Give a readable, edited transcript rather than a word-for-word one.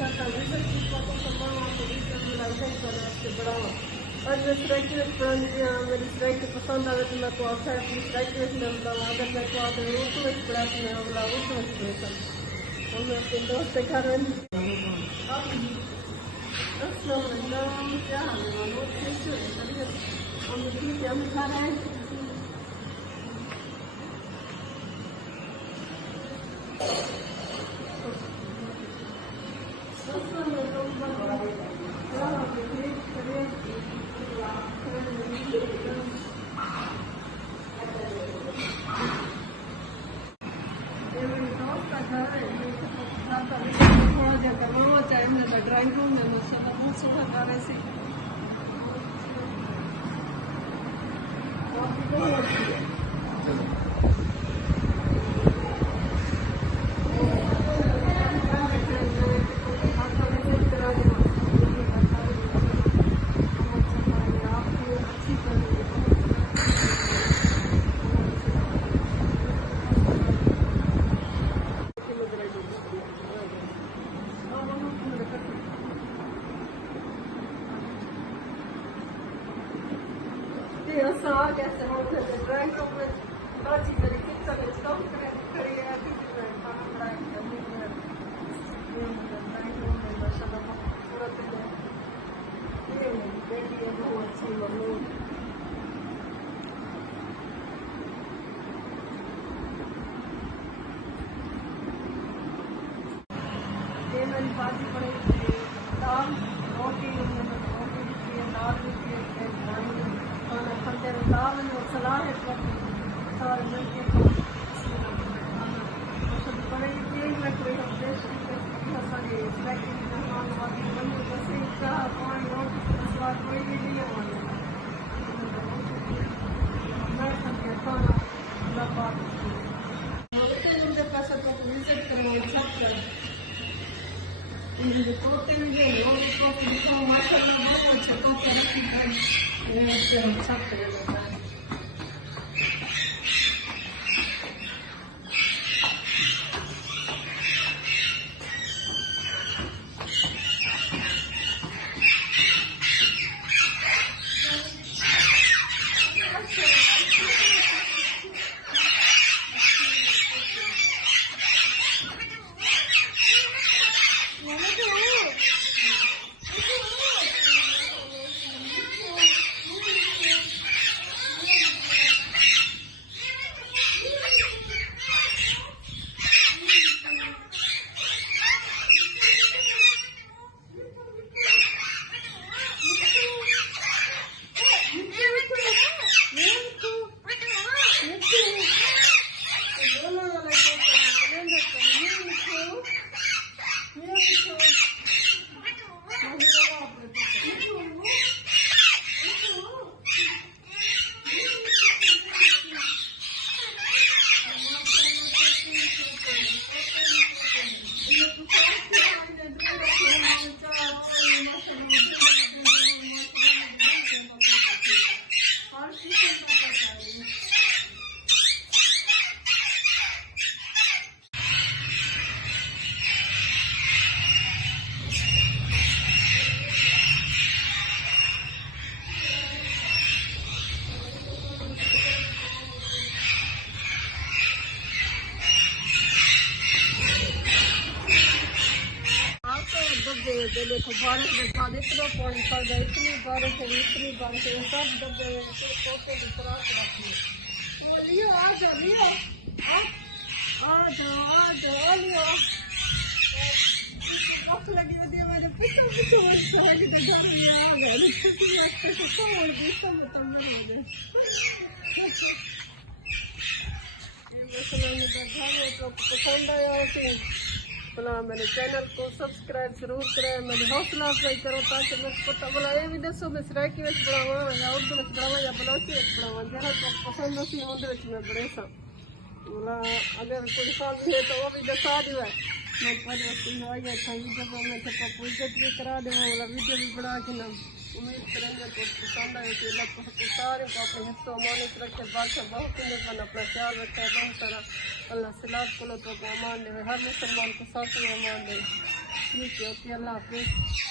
मैं सिलाई की मेरी सिलाई की पसंद आवे तो मैं को आखा है सिलाई की मैं बताऊँ अगर मैं को आते हैं उसको मैं पढ़ा के मैं बोला उसको मैं पढ़ा और मैं अपने दोस्त के घर में अस्सलाम वालेकुम क्या हाल है मानो कैसे हो खैरियत हम ठीक है हम खा रहे हैं ड्राइंग रूम में माशाल्लाह बहुत सोहना कर रहे थे कैसे ड्राइंग रूम में बाजी मेरी कितना स्टॉप करी है ड्राइंग रूम में माशाल्लाह खूबसूरत है ये मेरी बेटी है बहुत अच्छी मम्मी ये मेरी बाजी पड़ी दाल रोटी रोटी भी है दाल भी है खाना खाते हैं दाल और सलाद है सारे मिलके बड़े तेज लग रही है सारी पैकिंग मेहमान वाली बनी जैसे इसका पानी और स्वाद कोई भी नहीं है मैं खाते खाना मुझे पैसा तो विजिट करेंगे सब करें मुझे तोते भी गए और उसको माशाल्लाह बहुत अच्छा तो तरक्की है सब करेगा देखो बारिश दिखा दे इतना पानी पड़ गया इतनी बारिश है सब डब्बे पोते की तरह रखी लियो आ जाओ लियो आ जाओ लियो भूख लगी होती है मेरे पीछे वर्षा लगी तो घर में आ गए छुट्टी लगते तो सब और भी सब हो गए पसंद आया बोला मेरे चैनल को सब्सक्राइब जरूर करें मेरी हौसला अफजाई करो ताकि मैं पता बोला ये भी दसो मैं सरायकी में बनावा या उर्दू में बनावा या बलोची में बनावा जहाँ तो पसंद होती है उनके मैं बड़े सा बोला अगर कोई साल भी है तो वो भी दसा दियो है मैं परिवर्तन आई है था जब मैं सबका पूजत भी करा दे बोला वीडियो भी बना के ना उम्मीद करेंगे तो पसंद आए कि अल्लाह को सारे को अपने हिस्सों मानिक रखे बादशाह बहुत ने अपना ख्याल रखे बहुत सारा अल्लाह सलाद को तो अमान दे हर मुसलमान को साथ में अमान दे। ठीक है, ओके, अल्लाह हाफिज़।